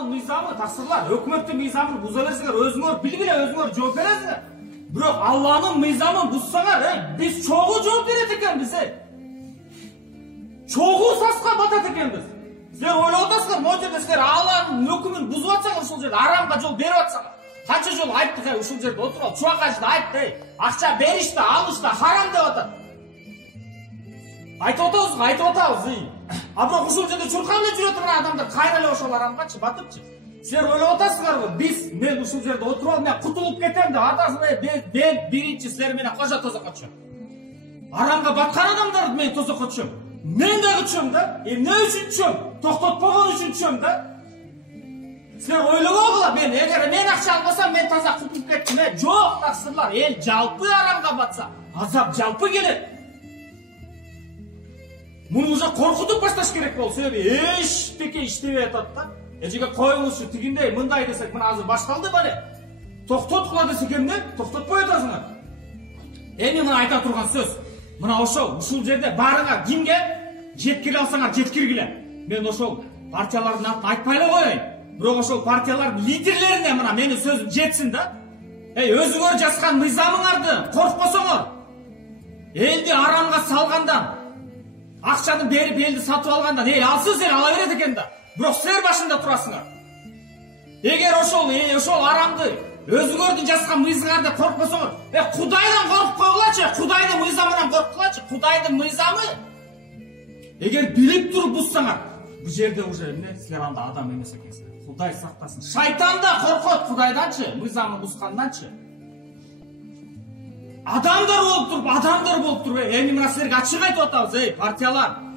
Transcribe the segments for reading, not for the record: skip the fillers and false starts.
Алланын мыйзамы, таксырлар, өкмөттүн мыйзамын буза берсеңер, өзүңөр билгиле, өзүңөр жооп бересиңер. Бирок Алланын мыйзамын бузсаңар, биз чогуу жооп берет экенбиз. Чогуу саска батат экенбиз. Силер ойлоп атасыңар, могу жерде силер Алланын өкүмүн бузуп атсаңар, ушул жерде арамга жол берип атсаңар. Канча жолу айттык, ушул жерде отуруп алып, чубакачы да айтты, акча бериш да, алыш да харам деп атат. Айтып атабыз. А бирок ушул жерде чуркан эле жүрөт турган адамдар кайра эле ошол арамгачы батыпчы. Силер ойлоп атасыңарбы, мен ушул жерде отуруп алып, мен кутулуп кетем деп атасыңар, мен биринчи силер менен кошо тозокко түшөм. Арамга баткан адамдарды мен тозокко түшөм. Мен дагы түшөм да. Эмне үчүн түшөм? Токтотпогон үчүн түшөм да. Силер ойлобогула, эгер мен акча албасам, мен таза кутулуп кеттим. Жок, таксырлар, эл жалпы арамга батса, азап жалпы келет. Муну уже коркутуп башташ керек болду, себеби эчтеке иштебей атат да. Эжеге коюңузчу тигиндей, мындай десек, мына азыр башталды бале. Токтоткула десек эмне? Токтотпой атасыңар. Эми мына айта турган сөз. Мына ушул жерде барыңа кимге жеткире алсаңар жеткиргиле. Мен ошол партиялардын атын айтпай эле коеюн. Бирок ошол партиялардын лидерлерине мына менин сөзүм жетсин да. Өзүңөр жазган мыйзамыңарды коркпосоңор, элди арамга салгандан, акчаны берип элди сатып алгандан эл алсыз эл ала берет экен да. Бирок силер башында турасыңар. Эгер ошол арамды өзүңөрдүн жазган мыйзамыңарды коркпосоңор, Кудайдан коркуп койгулачы, Кудайдын мыйзамынан корккулачы. Кудайдын мыйзамы эгер билип туруп бузсаңар, бул жерде уже эмне, силер анда адам эмес экенсиңер. Кудай сактасын. Шайтан да коркот Кудайданчы, мыйзамын бузганданчы. Адамдар болуп туруп, эми мына силерге ачык айтып атабыз,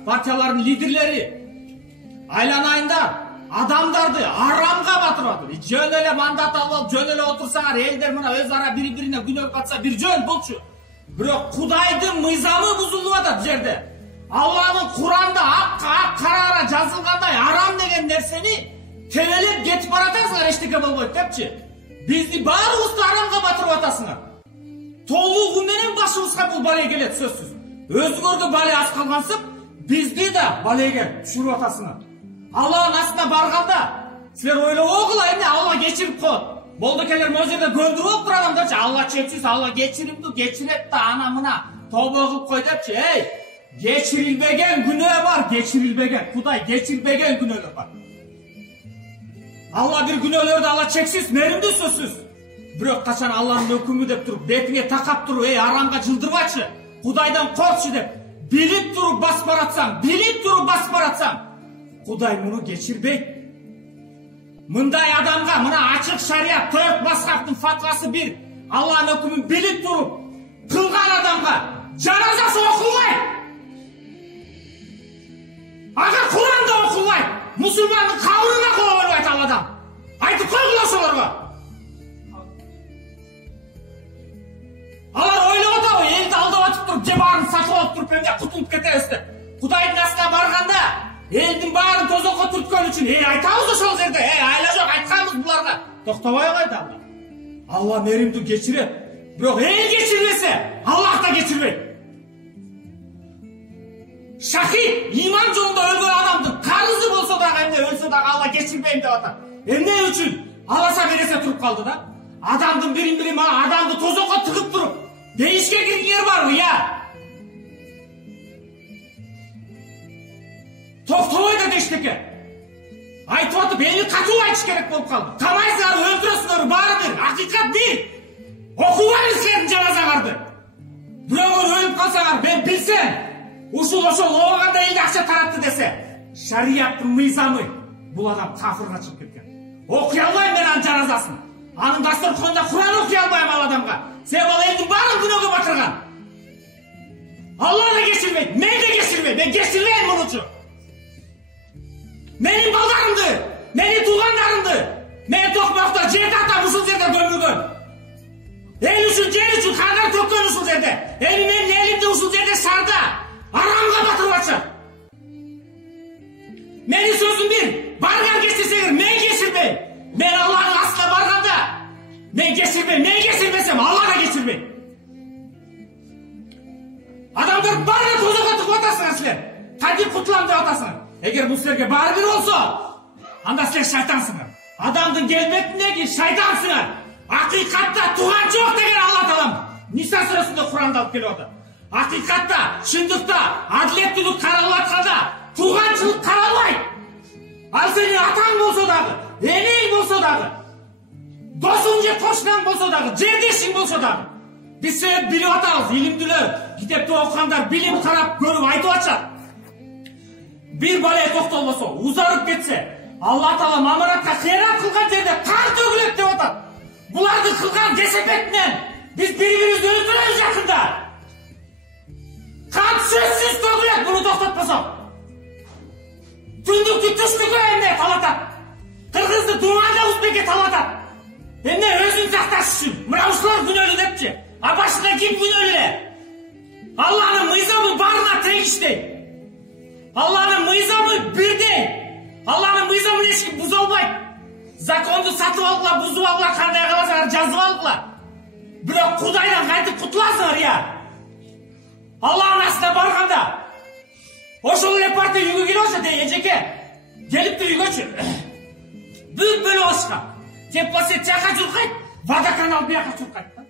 партиялардын лидерлери айланайындар, адамдарды арамга батырып атат. Жөн эле мандат алып, жөн эле отурсаңар, элдер мына өз ара бири-бирине күнөөгө катса бир жөн болчу. Бирок Кудайдын мыйзамы бузулуп атат бу жерде. Алланын Куранда ак-кара жазылгандай арам деген нерсени телелеп кетип баратасыңар, эчтеке болбойт депчи. Бизди баарыбызды арамга батырып атасыңар. Толугу менен башыбызга бул бале келет сөзсүз. Өзүңөргө бале аз калгансып, бизди да балеге түшүрүп атасыңар. Алланын астына барганда силер ойлобогула, эмне Алла кечирип коет. Болдокелер могу жерде көндүрүп алып тур адамдарчы, Алла чексиз, Алла кечиримдүү, кечирет да ана мына тобо кылып кой депчи. Кечирилбеген күнөө бар, кечирилбеген. Кудай кечирбеген күнөөлөр бар. Алла бир күнөөлөрдү Алла чексиз, меримдүү сөзсүз. Бирок качан Алланын өкүмү деп туруп, бетиңе такап туруп, арамга жылдырбачы, Кудайдан коркчу деп, билип туруп басып баратсаң, Кудай муну кечирбейт. Мындай адамга мына ачык шарият, 4 мазхабтын фатвасы бир, Алланын өкүмүн билип туруп, кылган адамга жаназасы окулбайт. Ага Куранда окулбайт, мусулмандын кабырына койбойт Алладан. Айтып койгула ошолорго. Алар ойлоп атабы, элди алдап атып туруп, же баарын сатып алып туруп, эмне кутулуп кетебиз деп. Кудайдын астына барганда, элдин баарын тозокко түрткөн үчүн, айтабыз ошол жерде, айла жок, айтканбыз буларга. Токтобой койду Алла. Алла меримдүү кечирет. Бирок эл кечирбесе, Аллах да кечирбейт. Шахид, иман жолунда өлгөн адамдын карызы болсо дагы, эмне өлсө дагы Алла кечирбейм деп атат. Эмне үчүн? Аласа бересе туруп калды да. Адамдын бирин-бири адамды тозокко тыгып туруп, дейишке киргиңер барбы, Токтобой да дейиштеке. Айтып атып, эли катуу айтыш керек болуп калды. Камайсыңар, өлтүрөсүңөр, баары бир, акыйкат бир. Окубаңыз силердин жаназаңарды. Бирөөгөр өлүп калсаңар, мен билсем, ошол ооганда элди акча таратты десе, шарияттын мыйзамы, бул адам кафырга чыгып кеткен. Окуй албайм мен анын жаназасын. Анын дасторконунда Куран окуй албайм ал адамга. Себеби ал элдин баарын күнөөгө батырган. Алла да кечирбейт, мен да кечирбейм, мен кечирбейм мунучу. Менин балдарымды, менин туугандарымды, мен токмокто жерде атам ушул жерде көмүлгөн. Эл үчүн, жер үчүн кандай төккөн ушул жерде. Эми менин элимди ушул жерде шарда арамга батырып атышат. Менин сөзүм бир, барган кечирсеңер, мен кечирбейм. Мен Алланын астына барганда, мен кечирбесем, Алла да кечирбейт. Адамдар баарын тозокко тыгып атасыңар силер. Кантип кутулам деп атасыңар. Эгер бул силерге баары бир болсо, анда силер шайтансыңар. Адамдың келбетіндегі шайтансыңар. Ақиқатта туған жоқ деген Алла Тағала Ниса сүресінде Құранда алып келіп отыр. Ақиқатта, шындықта, әділеттілік қаралып жатқанда туғаншылық қаралмайды. Ал сенің атаң болса дағы, енең болса дағы, досың же қошынан болса дағы, жерлесің болса дағы. Біз сені біліп атамыз, илімділер, кітапты оқығандар біліп қарап көріп айтып жатыр. Bir balaya тоқталмаса, ұзарып кетсе, Алла Тағала мамыратқа қиянат қылған жерде қан төгіледі деп отыр. Бұларды қылған кесепетінен біз бір-бірімізді өлтіреміз жақында. Қан сөзсіз төгіледі, бұны тоқтатпасақ. Түндікті түштігі емне талатады. Қырғызды думанда Өзбекке талатады. Емне өзін сақташ үшін. Мұраушылар күнөлі депші. Апашында кім күнөлі? Алланың мыйзамы барына тегіштей. Алланың мыйзамы бірдей. Алланың мыйзамын ешкім бұза алмайды. Законды сатып алғыла, бұзып алғыла, қандай қаласыңар жазып алғыла. Бірақ Құдайдан қайтып құтыласыңар, я. Алланың астына барғанда. Ошол эле партия үйгө келип атат, эжеке. Келиптир үйгөчү. Бүт бөлүп алышкан. Теппасе жака чуркайт, водоканал бияка чуркайт.